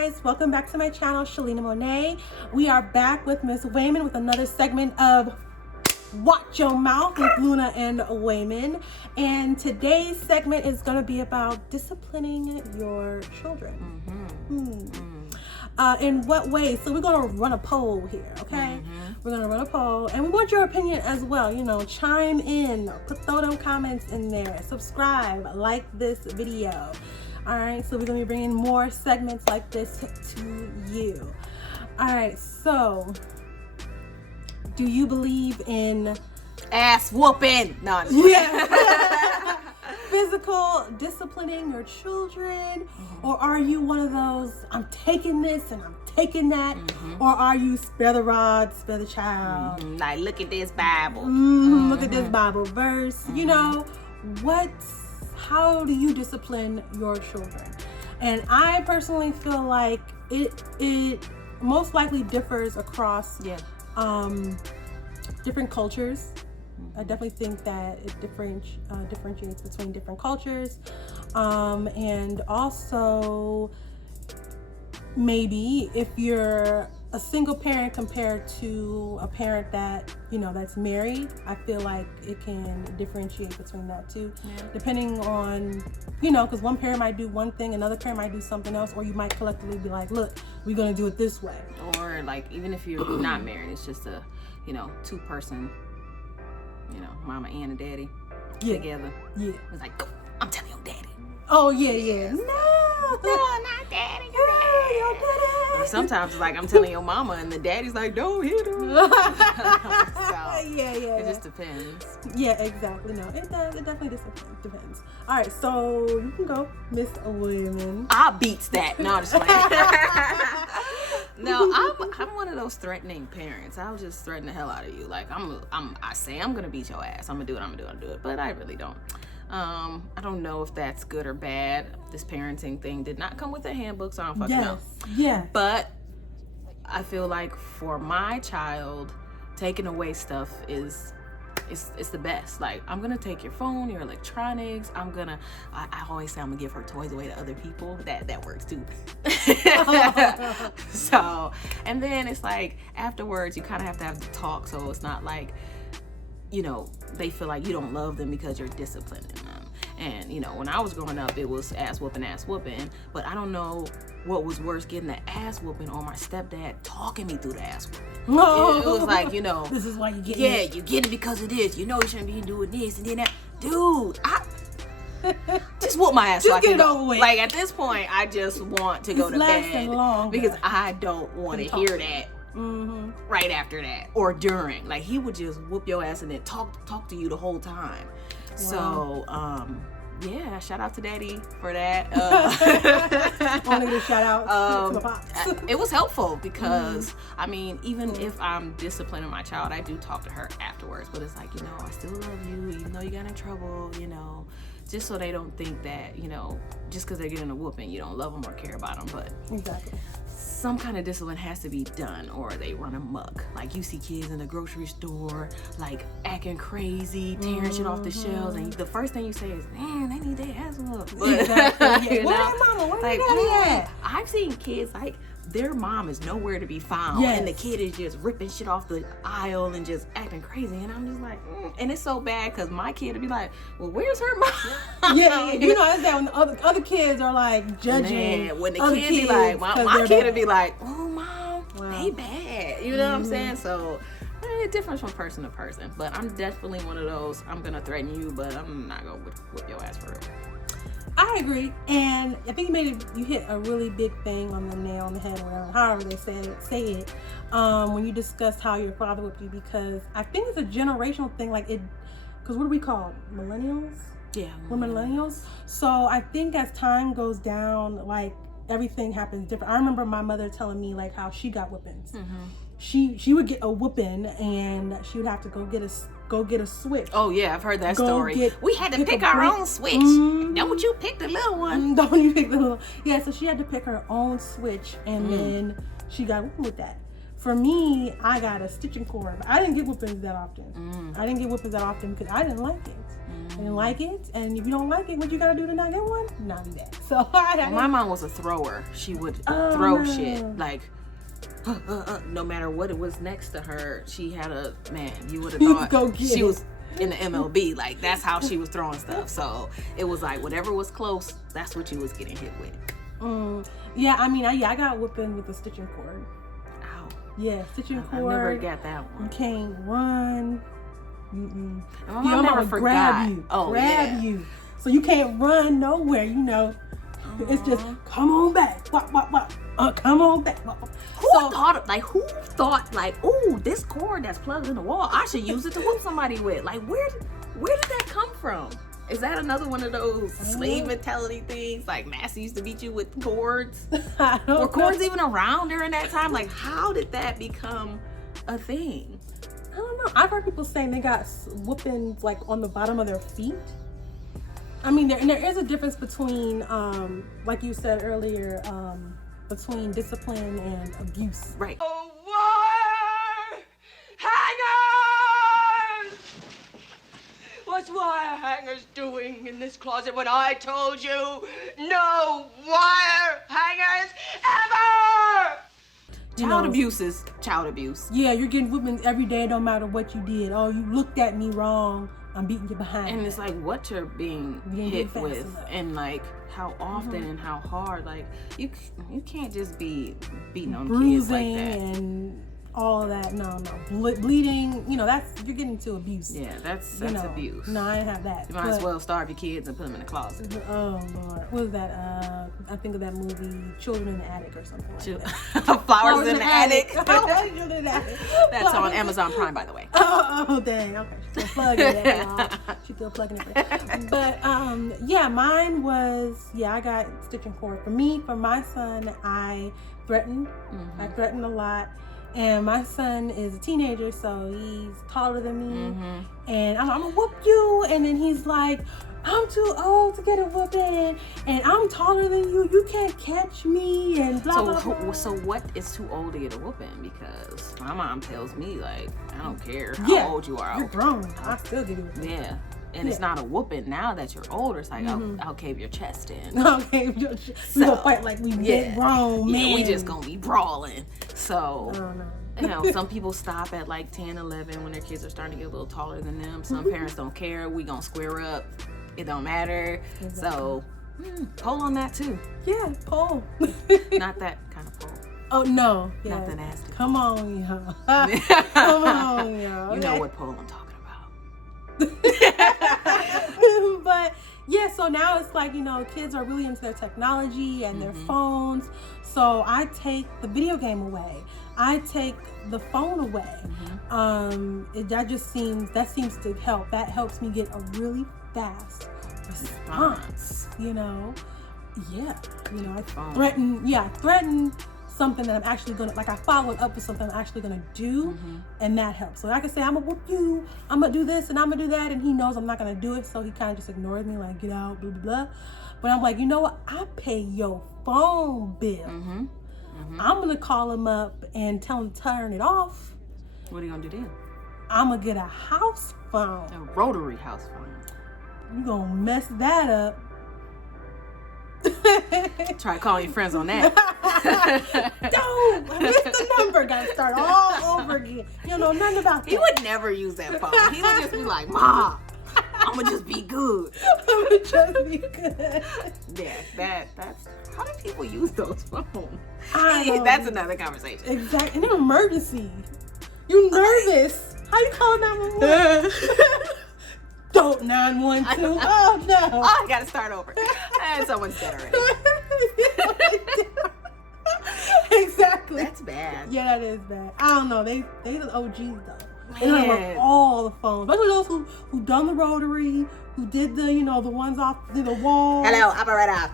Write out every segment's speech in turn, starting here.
guys, welcome back to my channel, Shalina Monet. We are back with Miss Waymin with another segment of Watch Your Mouth with Luna and Waymin. And today's segment is going to be about disciplining your children. In what way? So we're going to run a poll here, okay? We're going to run a poll, and we want your opinion as well. You know, chime in, throw them comments in there, subscribe, like this video. All right, so we're going to be bringing more segments like this to you. All right, so do you believe in ass whooping? No, I'm just yeah. physical disciplining your children, or are you one of those, I'm taking this and I'm taking that, or are you spare the rod, spare the child? Like, look at this Bible. Look at this Bible verse. You know, how do you discipline your children? And I personally feel like it most likely differs across different cultures. I definitely think that it differentiates between different cultures, and also maybe if you're a single parent compared to a parent that, you know, that's married, I feel like it can differentiate between that too, depending on, you know, because one parent might do one thing, another parent might do something else, or you might collectively be like, look, we're gonna do it this way. Or like, even if you're not married, it's just a, you know, two-person, you know, mama and a daddy together. Yeah. It's like, go, I'm telling your daddy. Oh yeah. No, not daddy. Your daddy. Or sometimes it's like, I'm telling your mama, and the daddy's like, don't hit her. It just depends. Yeah, exactly. No, it does. It definitely depends. All right, so you can go, Miss Waymin. I beats that. No, I'm just playing. No, I'm one of those threatening parents. I'll just threaten the hell out of you. Like, I say I'm gonna beat your ass. I'm gonna do it, but I really don't. I don't know if that's good or bad. This parenting thing did not come with a handbook, so I don't fucking know. Yeah. But I feel like for my child, taking away stuff is the best. Like, I'm gonna take your phone, your electronics. I always say I'm gonna give her toys away to other people. That works too. So, and then it's like afterwards you kind of have to have the talk, so it's not like, you know, they feel like you don't love them because you're disciplining them. And, you know, when I was growing up, it was ass whooping. But I don't know what was worse, getting the ass whooping or my stepdad talking me through the ass whooping. It was like, you know, this is why you get it. Yeah, you get it because of this. You know you shouldn't be doing this and then that. Dude, just whoop my ass. Just get it over with. Like, at this point, I just want to go to bed because I don't want to hear that. Right after that or during, like, he would just whoop your ass and then talk to you the whole time. So yeah, shout out to daddy for that. I want to give a shout out to the pops. It was helpful because I mean, even if I'm disciplining my child, I do talk to her afterwards, but it's like, you know, I still love you even though you got in trouble, you know, just so they don't think that, you know, just because they're getting a whooping, you don't love them or care about them. But exactly, some kind of discipline has to be done or they run amok. Like, you see kids in the grocery store, like, acting crazy, tearing shit off the shelves, and the first thing you say is, man, they need their ass whooped. Exactly. You know? Where's mama? Where's like, daddy at? I've seen kids, like, their mom is nowhere to be found, and the kid is just ripping shit off the aisle and just acting crazy, and I'm just like, and it's so bad because my kid would be like, well, where's her mom? Yeah, you know, that's that when the other kids are like judging. Man, when the kid be like, my kid would be like, oh, mom, they bad, you know what I'm saying? So it differs from person to person, but I'm definitely one of those, I'm gonna threaten you, but I'm not gonna whip your ass for real. I agree, and I think you hit a really big thing on the nail on the head, or however they say it, when you discussed how your father whipped you, because I think it's a generational thing, like it, because what are we called? Millennials? Yeah. We're millennials. So I think as time goes down, like, everything happens different. I remember my mother telling me, like, how she got whippings. She would get a whooping, and she would have to go get a switch. Oh yeah, I've heard that story. We had to pick our own switch. Don't you pick the little one? Don't you pick the little? Yeah, so she had to pick her own switch, and then she got whooping with that. For me, I got a stitching cord. I didn't get whoopings that often. I didn't get whoopings that often because I didn't like it. I didn't like it, and if you don't like it, what you gotta do to not get one? Not do that. So my mom was a thrower. She would throw shit like. No matter what it was next to her, she had a man. You would have thought she was in the MLB. Like that's how she was throwing stuff. So it was like whatever was close, that's what you was getting hit with. Yeah, I mean, I got whooping with a stitching cord. Ow. Yeah, stitching cord. I never got that one. You can't run. And my mom never forgot. Grab you. So you can't run nowhere. You know, it's just come on back. Wop, wop, wop. Come on back. Who thought like, ooh, this cord that's plugged in the wall, I should use it to whoop somebody with? Like, where did that come from? Is that another one of those slave mentality things? Like, Massey used to beat you with cords? Were cords even around during that time? Like, how did that become a thing? I don't know. I've heard people saying they got whoopings like on the bottom of their feet. I mean, there is a difference between, like you said earlier, between discipline and abuse. Right. Oh, wire hangers! What's wire hangers doing in this closet when I told you no wire hangers ever? Child abuse is child abuse. Yeah, you're getting whoopings every day, no matter what you did. Oh, you looked at me wrong. I'm beating you behind. And it's like what you're being hit with, enough. and like how often and how hard. Like you can't just be beating on kids like that. And all that. No. Bleeding. You know, you're getting to abuse. Yeah, that's abuse. No, I didn't have that. You might as well starve your kids and put them in the closet. Oh Lord, what was that? I think of that movie, Children in the Attic or something like that. Flowers in the Attic. Children in the Attic. That's on Amazon Prime, by the way. Oh dang. Okay, she's still plugging it. Y'all. She's still plugging it. But yeah, mine was I got stitching cord. For my son, I threatened. I threatened a lot. And my son is a teenager, so he's taller than me. And I'm gonna whoop you. And then he's like, I'm too old to get a whooping, and I'm taller than you. You can't catch me, and blah, blah, blah. So what is too old to get a whooping? Because my mom tells me, like, I don't care how old you are. You're grown. I still get a whooping. Yeah. And it's not a whooping now that you're older. It's like, I'll cave your chest in. Okay, we gonna fight like we get grown, man. Yeah, we just gonna be brawling. So, I don't know. You know, some people stop at like 10, 11 when their kids are starting to get a little taller than them. Some parents don't care. We gonna square up. It don't matter. Exactly. So, pull on that too. Yeah, pull. Not that kind of pull. Oh, no. Yeah. Not the nasty. Come on, y'all. Come on, y'all. You know what pull I'm talking about. But yeah, so now it's like, you know, kids are really into their technology and their phones. So I take the video game away. I take the phone away. That seems to help. That helps me get a really fast response. You know, I threaten something that I'm actually gonna, like, I followed up with something I'm actually gonna do, and that helps. So I can say, I'm gonna whoop you, I'm gonna do this, and I'm gonna do that, and he knows I'm not gonna do it, so he kind of just ignores me, like, get out, blah, blah, blah. But I'm like, you know what? I pay your phone bill. I'm gonna call him up and tell him to turn it off. What are you gonna do then? I'm gonna get a house phone. A rotary house phone. You gonna mess that up. Try calling your friends on that. Don't! I missed the number. Gotta start all over again. You don't know nothing about that. He would never use that phone. He would just be like, Mom, I'm gonna just be good. I'm gonna just be good. Yeah, that's how do people use those phones? That's another conversation. Exactly. In an emergency. You nervous. How you call 911? Don't 912. Oh no. Oh, I gotta start over. And someone's dead already. Exactly. That's bad. Yeah, that is bad. I don't know. They the OGs though. They Man. work all the phones. Especially those who done the rotary, who did the the ones off the wall. Hello, operator.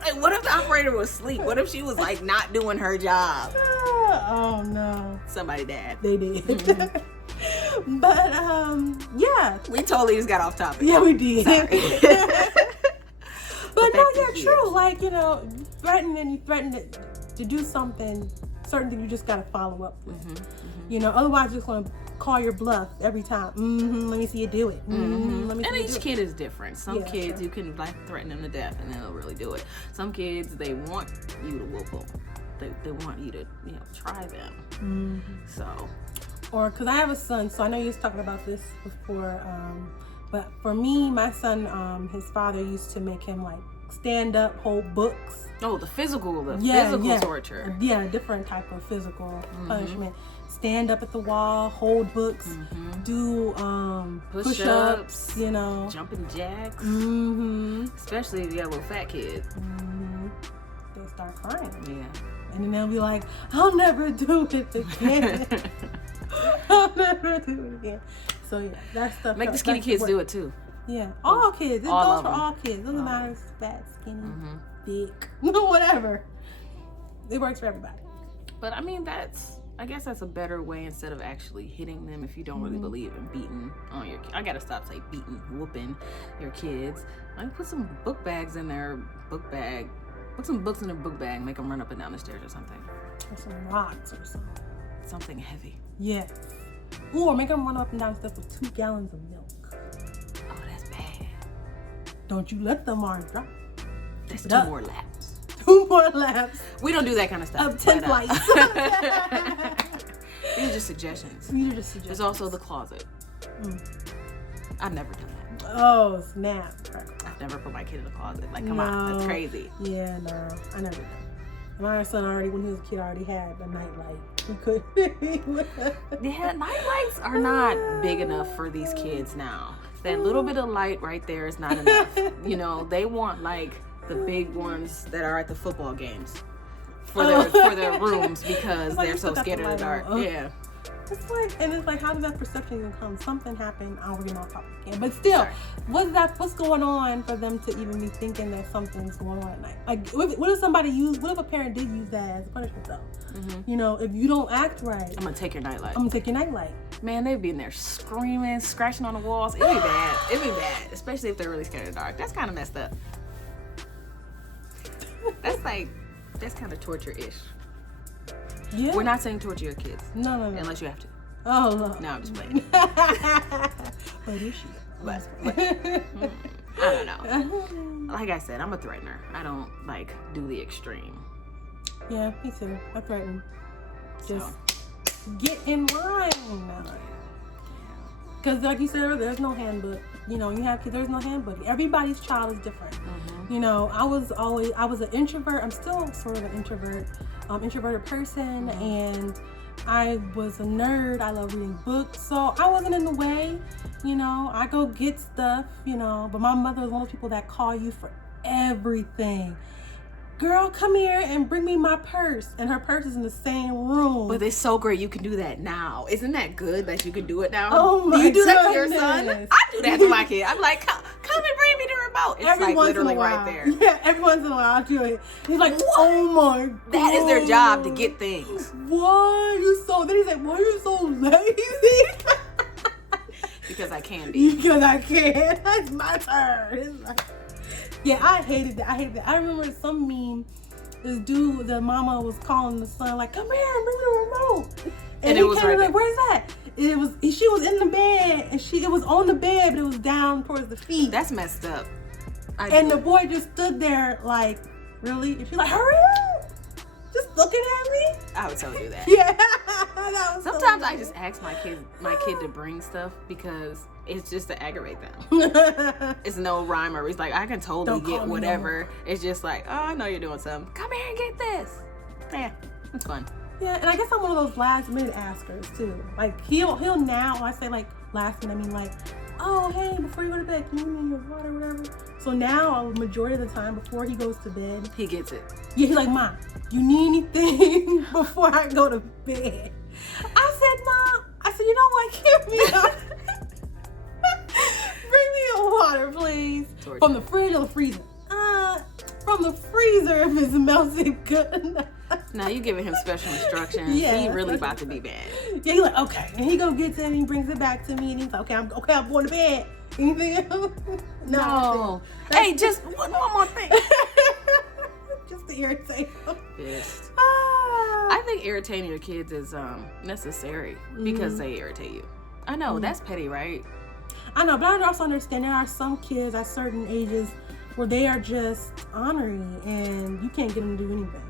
Like, what if the operator was asleep? What if she was like not doing her job? Oh no. Somebody died. They did. But yeah. We totally just got off topic. Yeah, we did. But no, yeah, true. Like, you threaten to do something certain things you just gotta follow up with. You know, otherwise you're just gonna call your bluff every time. Let me see you do it. Let me see And you each do kid is different. Some Yeah, kids sure. you can like threaten them to death and they'll really do it. Some kids they want you to whoop them. They want you to try them. So. Or because I have a son, so I know you was talking about this before. But for me, my son, his father used to make him like stand up, hold books. Oh, the physical Yeah. torture. Yeah, different type of physical punishment. Stand up at the wall, hold books, do push-ups, you know. Jumping jacks. Especially if you have a little fat kid. They'll start crying. Yeah. And then they'll be like, I'll never do it again. I'll never do it again. So yeah, that stuff. Make the skinny kids do it too. Yeah, all kids. It All goes of for them. all kids. Doesn't matter if it's fat, skinny, big, whatever. It works for everybody. But I mean, I guess that's a better way instead of actually hitting them if you don't really believe in beating on your kids. I gotta stop saying beating, whooping your kids. Like put some book bags in their book bag. Put some books in their book bag and make them run up and down the stairs or something. Or some rocks or something. Something heavy. Yes. Or make them run up and down the steps with 2 gallons of milk. Oh, that's bad. Don't you let them arms drop. That's Keep it 2 up. more laps. 2 more laps. We don't do that kind of stuff. Up 10 but, flights. These are just suggestions. These are just suggestions. There's also the closet. I've never done that. Oh, snap. I've never put my kid in the closet. Like, come on, that's crazy. Yeah, no, I never did. My son already, when he was a kid, already had a nightlight. He couldn't. Yeah, night lights are not big enough for these kids now. That little bit of light right there is not enough. You know, they want like the big ones that are at the football games for their rooms because like they're you so put that scared of the light dark. on. Yeah. It's like, how does that perception even come? Something happened. I don't really know how it can. But still, Sorry. what's going on for them to even be thinking that something's going on at night? Like, what if a parent did use that as a punishment though? You know, if you don't act right, I'm gonna take your nightlight. I'm gonna take your nightlight. Man, they'd be in there screaming, scratching on the walls. It'd be bad. It'd be bad, especially if they're really scared of the dark. That's kind of messed up. That's kind of torture-ish. Yeah. We're not saying torture your kids. No. Unless you have to. Oh, no. No, I'm just playing. But is she? But I don't know. Like I said, I'm a threatener. I don't like do the extreme. Yeah, me too. I threaten. Just So. get in line. Because like you said earlier, there's no handbook. You know, you have kids, there's no handbook. Everybody's child is different. You know, I was an introvert. I'm still sort of an introverted person, and I was a nerd. I love reading books, so I wasn't in the way. You know, I go get stuff, you know, but my mother was one of those people that call you for everything. Girl, come here and bring me my purse. And her purse is in the same room. But it's so great you can do that now. Isn't that good that you can do it now? Oh my Do you do that to your goodness. son? I do that to my kid. I'm like, come and bring me the remote. It's Every like once literally in a while. right there. Yeah, every once in a while I do it. He's like, oh my God. That is their job to get things. Why you so? Then he's like, why are you so lazy? Because I can be. Because I can't. It's my turn. It's like, yeah, I hated that. I remember some meme. This dude, the mama was calling the son like, come here and bring me the remote. And it he was came right like, there. where's that? She was in the bed, and it was on the bed, but it was down towards the feet. That's messed up. And the boy just stood there like, really? And she's like, hurry up! Just looking at me? I would totally do that. Yeah. That was Sometimes so I just ask my kid to bring stuff because it's just to aggravate them. It's no rhyme or reason. Like I can totally Don't call get me whatever. It's just like, oh, I know you're doing something. Come here and get this. Yeah, it's fun. Yeah, and I guess I'm one of those last minute askers too. Like he'll now, when I say like last minute, I mean like, oh hey, before you go to bed, can you give me your water or whatever? So now, a majority of the time before he goes to bed, He gets it. yeah, he's like, Mom, you need anything before I go to bed? I said, Mom, you know what? Give me bring me a water, please. Torture. From the fridge or the freezer? From the freezer if it's melted good enough. Now you giving him special instructions. Yeah, He really special about to be bad. Yeah, he's like, okay. And he go gets it and he brings it back to me and he's like, okay, I'm going to bed. Anything else? No. Hey, just one more thing. Just to irritate him. Pissed. I think irritating your kids is necessary because they irritate you. I know that's petty, right? I know, but I also understand there are some kids at certain ages where they are just ornery and you can't get them to do anything.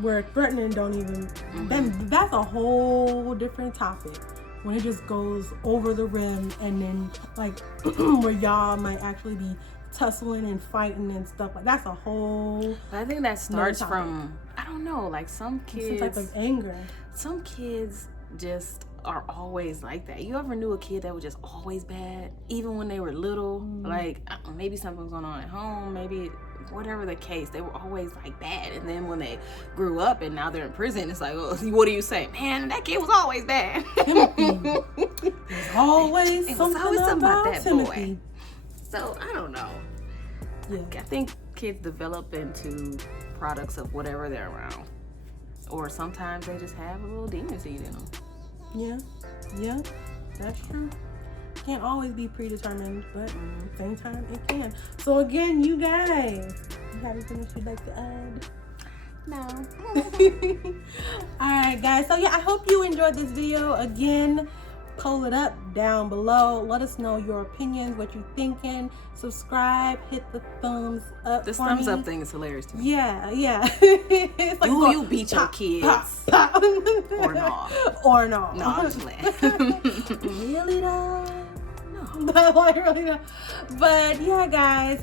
Where threatening don't even, then that's a whole different topic. When it just goes over the rim and then like where y'all might actually be tussling and fighting and stuff like that's a whole. I think that starts from, I don't know, like some kids. Some type of anger. Some kids just are always like that. You ever knew a kid that was just always bad, even when they were little? Like maybe something was going on at home, maybe whatever the case, they were always like bad. And then when they grew up and now they're in prison, it's like, well, what do you say? Man, that kid was always bad. There's always something about that boy. So I don't know. Yeah. I think kids develop into products of whatever they're around, or sometimes they just have a little demon seed in them. Yeah, that's true. Can't always be predetermined, but at the same time it can. So again, you guys, you have anything that you'd like to add? No. Alright guys, so yeah, I hope you enjoyed this video. Again, pull it up down below. Let us know your opinions, what you're thinking. Subscribe, hit the thumbs up. This thumbs up thing is hilarious to me. Yeah. It's like do you beat your kids? Pop. Or not? Or not? No, I'm just playing. Really though? No. Like, really though. But yeah, guys,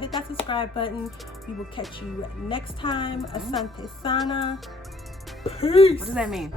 hit that subscribe button. We will catch you next time. Asante Sana. Peace. What does that mean?